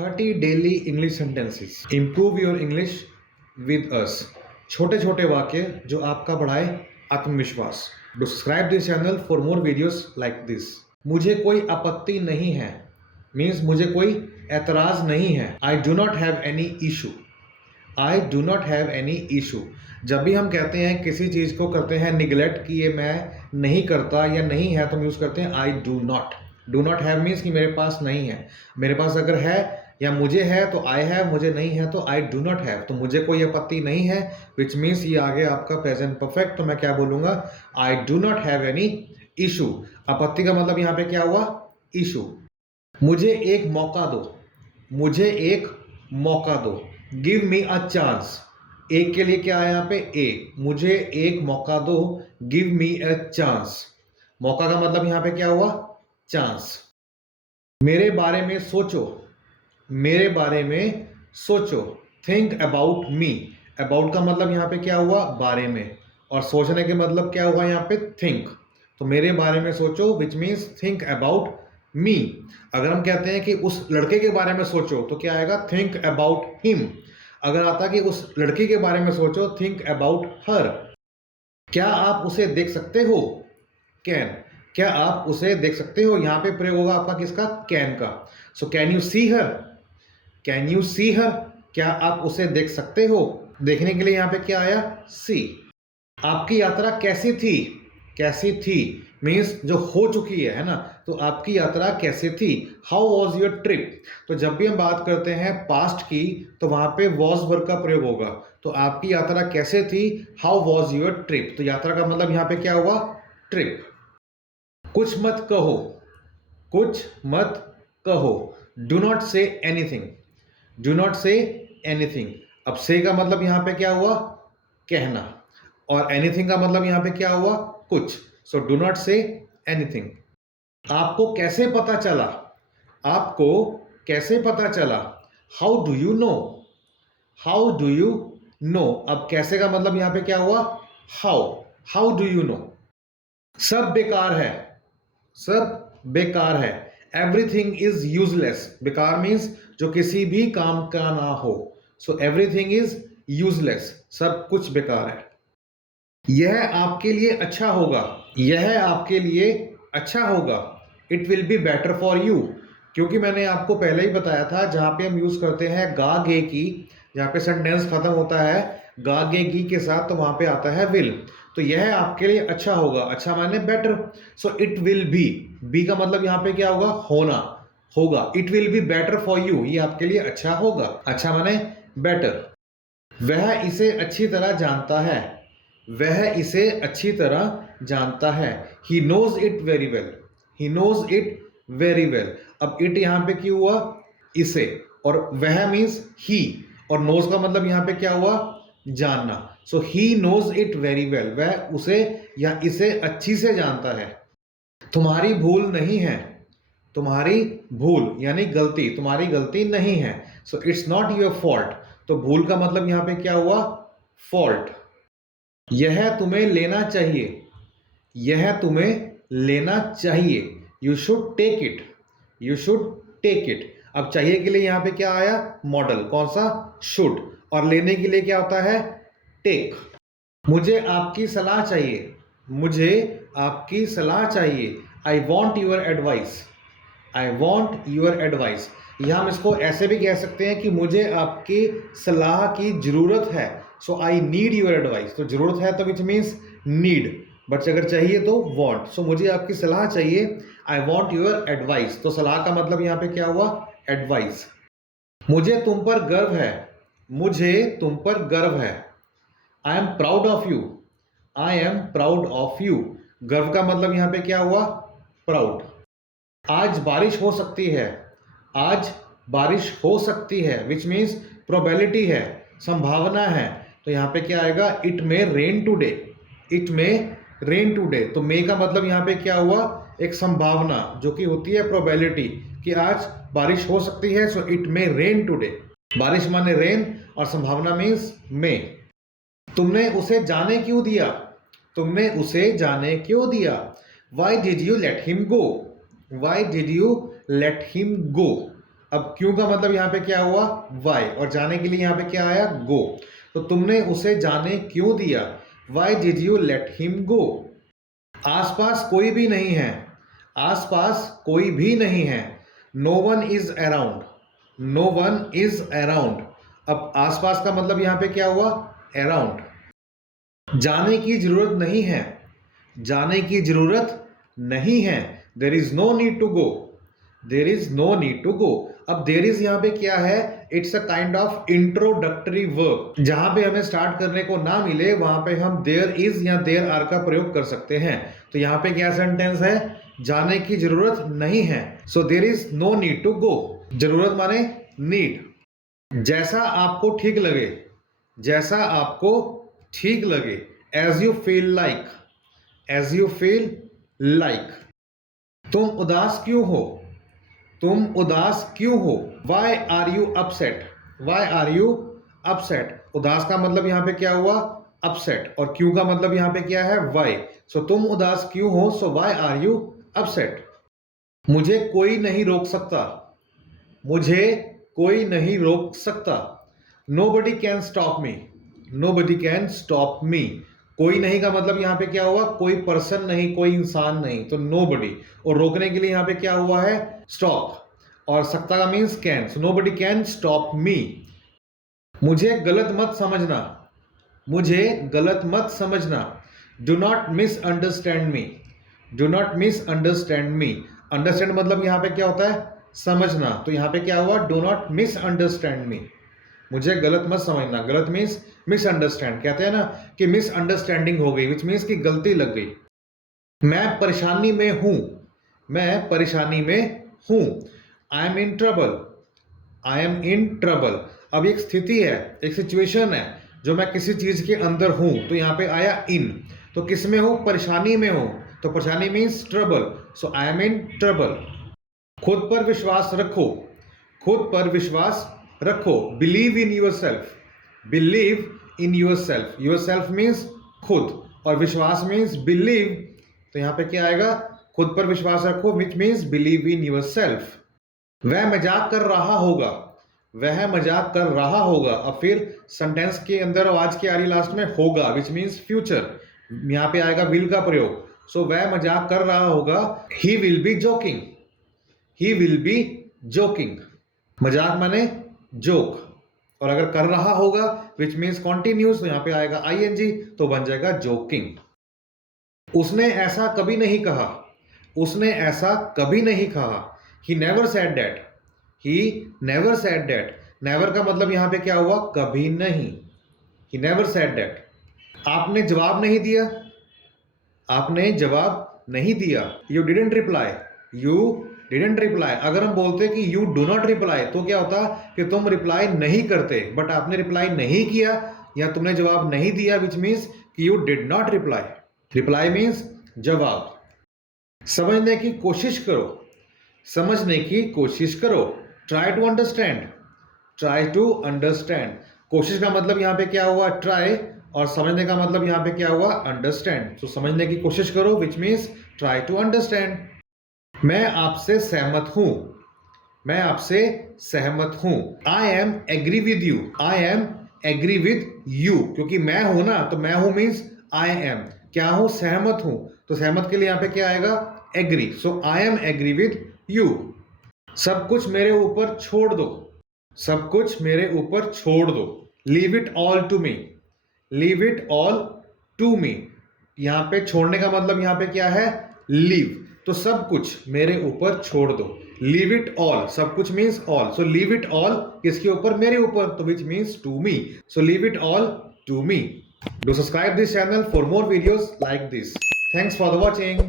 30 daily English sentences improve your English with us. छोटे छोटे वाक्य जो आपका बढ़ाए आत्मविश्वास। Subscribe this channel for more videos like this. मुझे कोई आपत्ति नहीं है मीन्स मुझे कोई एतराज नहीं है। I do not have any issue. I do not have any issue. जब भी हम कहते हैं किसी चीज़ को करते हैं निगलेक्ट कि ये मैं नहीं करता या नहीं है तो हम यूज़ करते हैं I do not. Do not have means कि मेरे पास नहीं है। मेरे पास अगर है या मुझे है तो आई हैव, मुझे नहीं है तो आई डू नॉट हैव। तो मुझे कोई आपत्ति नहीं है विच मीन्स ये आगे आपका प्रेजेंट परफेक्ट। तो मैं क्या बोलूँगा, I do not have any issue. आपत्ति का मतलब यहाँ पे क्या हुआ, इशू। मुझे एक मौका दो। मुझे एक मौका दो। Give me a chance. एक के लिए क्या है यहाँ पे, ए। मुझे एक मौका दो, गिव मी अ चांस। मौका का मतलब यहाँ पे क्या हुआ, चांस। मेरे बारे में सोचो। मेरे बारे में सोचो। Think about me. अबाउट का मतलब यहाँ पे क्या हुआ, बारे में, और सोचने के मतलब क्या हुआ यहाँ पे, थिंक। तो मेरे बारे में सोचो which means think about me. अगर हम कहते हैं कि उस लड़के के बारे में सोचो तो क्या आएगा, थिंक अबाउट हिम। अगर आता कि उस लड़की के बारे में सोचो, थिंक अबाउट हर। क्या आप उसे देख सकते हो, कैन। क्या आप उसे देख सकते हो, यहाँ पे प्रयोग होगा आपका किसका, कैन का। So can you see her. Can you see her. क्या आप उसे देख सकते हो। देखने के लिए यहाँ पे क्या आया, सी। आपकी यात्रा कैसी थी। कैसी थी मीन्स जो हो चुकी है ना। तो आपकी यात्रा कैसी थी, हाउ वॉज योर ट्रिप। तो जब भी हम बात करते हैं पास्ट की तो वहां पे वॉज वर्ब का प्रयोग होगा। तो आपकी यात्रा कैसे थी, हाउ वॉज योर ट्रिप। तो यात्रा का मतलब यहाँ पे क्या हुआ, ट्रिप। कुछ मत कहो। कुछ मत कहो। Do not say anything. Do not say anything. अब से का मतलब यहाँ पे क्या हुआ, कहना, और एनीथिंग का मतलब यहाँ पे क्या हुआ, कुछ। So do not say anything. आपको कैसे पता चला। आपको कैसे पता चला, how do you know. How do you know. अब कैसे का मतलब यहाँ पे क्या हुआ, how. How do you know. सब बेकार है। सब बेकार है। Everything is useless. बेकार मीन्स जो किसी भी काम का ना हो। So everything is useless. सब कुछ बेकार है। यह आपके लिए अच्छा होगा। यह आपके लिए अच्छा होगा। It will be better for you. क्योंकि मैंने आपको पहले ही बताया था जहां पे हम यूज करते हैं गा गे की, जहां पे सेंटेंस खत्म होता है गा गे की के साथ, तो वहां पे आता है विल। तो यह आपके लिए अच्छा होगा, अच्छा माने better. So it will be का मतलब यहाँ पे क्या होगा, होना, होगा। It will be better for you, ये आपके लिए अच्छा होगा, अच्छा माने बेटर। वह इसे अच्छी तरह जानता है। वह इसे अच्छी तरह जानता है। He knows it very well. He knows it very well. अब इट यहाँ पे क्यों हुआ, इसे, और वह मीन्स ही, और नोज का मतलब यहाँ पे क्या हुआ, जानना। So he knows it very well. वह उसे या इसे अच्छी से जानता है। तुम्हारी भूल नहीं है। तुम्हारी भूल यानी गलती, तुम्हारी गलती नहीं है। So it's not your fault. तो भूल का मतलब यहाँ पे क्या हुआ, फॉल्ट। यह तुम्हें लेना चाहिए। यह तुम्हें लेना चाहिए। You should take it. You should take it. अब चाहिए के लिए यहाँ पे क्या आया, मॉडल, कौन सा, शुड, और लेने के लिए क्या होता है, टेक। मुझे आपकी सलाह चाहिए। मुझे आपकी सलाह चाहिए। I want your advice. I want your advice. यह हम इसको ऐसे भी कह सकते हैं कि मुझे आपकी सलाह की जरूरत है। सो आई नीड यूर एडवाइस। तो जरूरत है तो विच मीन्स नीड, बट अगर चाहिए तो वॉन्ट। सो मुझे आपकी सलाह चाहिए, आई वॉन्ट यूर एडवाइस। तो सलाह का मतलब यहाँ पे क्या हुआ, एडवाइस। मुझे तुम पर गर्व है। मुझे तुम पर गर्व है। I am proud of you. I am proud of you. गर्व का मतलब यहाँ पे क्या हुआ, प्राउड। आज बारिश हो सकती है। आज बारिश हो सकती है विच मीन्स प्रोबेबिलिटी है, संभावना है। तो यहाँ पे क्या आएगा, it may rain today. It may rain today. तो मे का मतलब यहाँ पे क्या हुआ, एक संभावना जो कि होती है प्रोबेबिलिटी कि आज बारिश हो सकती है। So it may rain today. बारिश माने रेन और संभावना मीन्स मे। तुमने उसे जाने क्यों दिया। तुमने उसे जाने क्यों दिया। Why did you let him go. Why did you let him go. अब क्यों का मतलब यहाँ पे क्या हुआ, वाई, और जाने के लिए यहाँ पे क्या आया, गो। तो तुमने उसे जाने क्यों दिया, why did you let him go. आसपास कोई भी नहीं है, आसपास कोई भी नहीं है, no one is around, no one is around. अब आसपास का मतलब यहां पे क्या हुआ, अराउंड। जाने की जरूरत नहीं है, जाने की जरूरत नहीं है, there is no need to go, there is no need to go. अब देर इज यहां पे क्या है, it's a kind of introductory verb. जहां पे हमें स्टार्ट करने को ना मिले वहां पे हम देयर इज या देयर आर का प्रयोग कर सकते हैं। तो यहां पे क्या सेंटेंस है, जाने की जरूरत नहीं है, so there is no need to go. जरूरत माने नीड। जैसा आपको ठीक लगे, जैसा आपको ठीक लगे, as you feel like, as you feel like. तुम उदास क्यों हो, तुम उदास क्यों हो, why are you upset, why are you upset. उदास का मतलब यहां पे क्या हुआ, अपसेट, और क्यों का मतलब यहां पे क्या है, वाई। सो तुम उदास क्यों हो, सो वाई आर यू अपसेट। मुझे कोई नहीं रोक सकता, मुझे कोई नहीं रोक सकता, nobody can stop me, nobody can stop me. कोई नहीं का मतलब यहां पे क्या हुआ, कोई पर्सन नहीं, कोई इंसान नहीं, तो nobody। और रोकने के लिए यहां पे क्या हुआ है, स्टॉप, और सकता का means can, so nobody can stop me. मुझे गलत मत समझना, मुझे गलत मत समझना, do not misunderstand me, do not misunderstand me. Understand मतलब यहां पे क्या होता है, समझना, तो यहां पे क्या हुआ, डू नॉट मिसअंडरस्टैंड मी। मुझे गलत मत समझना, गलत मीन्स मिसअंडरस्टैंड, कहते हैं ना कि मिसअंडरस्टैंडिंग हो गई, विच मीन्स कि गलती लग गई। मैं परेशानी में हूं, मैं परेशानी में हूं, I M in trouble, I am in trouble. अब एक स्थिति है, एक सिचुएशन है, जो मैं किसी चीज के अंदर हूं, तो यहां पे आया इन, तो किस में हूं, परेशानी में हूं, तो परेशानी means trouble, so I M in trouble. खुद पर विश्वास रखो, खुद पर विश्वास रखो, believe in your self, believe in your self. Your self means खुद, और विश्वास मीन्स बिलीव, तो यहां पे क्या आएगा, खुद पर विश्वास रखो, which means believe in your self. वह मजाक कर रहा होगा, वह मजाक कर रहा होगा। अब फिर सेंटेंस के अंदर आज के आरी लास्ट में होगा, विच मीन्स फ्यूचर, यहां पे आएगा विल का प्रयोग। सो वह मजाक कर रहा होगा, he will be joking, he will be joking. मजाक माने जोक, और अगर कर रहा होगा विच मीन्स कॉन्टिन्यूस, तो यहां पे आएगा आईएनजी, तो बन जाएगा जोकिंग। उसने ऐसा कभी नहीं कहा, उसने ऐसा कभी नहीं कहा, he never said that, he never said that. Never का मतलब यहां पे क्या हुआ, कभी नहीं, ही नेवर सेड दैट। आपने जवाब नहीं दिया, आपने जवाब नहीं दिया, you didn't reply, you didn't reply. अगर हम बोलते कि यू डू नॉट रिप्लाई, तो क्या होता कि तुम रिप्लाई नहीं करते, बट आपने रिप्लाई नहीं किया या तुमने जवाब नहीं दिया, विच मीन्स कि you did not reply. Reply means जवाब। समझने की कोशिश करो, समझने की कोशिश करो, try to understand, try to understand. कोशिश का मतलब यहां पे क्या हुआ, ट्राई, और समझने का मतलब यहां पे क्या हुआ, अंडरस्टैंड। तो समझने की कोशिश करो, which means try to understand. मैं आपसे सहमत हूं, मैं आपसे सहमत हूं, I am agree with you, I am agree with you. क्योंकि मैं हूं ना, तो मैं हूं मीन्स आई एम, क्या हूं, सहमत हूं, तो सहमत के लिए यहां पे क्या आएगा, agree, so I am agree with you. सब कुछ मेरे ऊपर छोड़ दो, सब कुछ मेरे ऊपर छोड़ दो, leave it all to me, leave it all to me. यहां पे छोड़ने का मतलब यहां पे क्या है, लीव, तो सब कुछ मेरे ऊपर छोड़ दो, लीव इट ऑल, सब कुछ means all, so leave it all किसके ऊपर, मेरे ऊपर, तो which means to me, so leave it all to me. Do subscribe this channel for more videos like this. Thanks for the watching.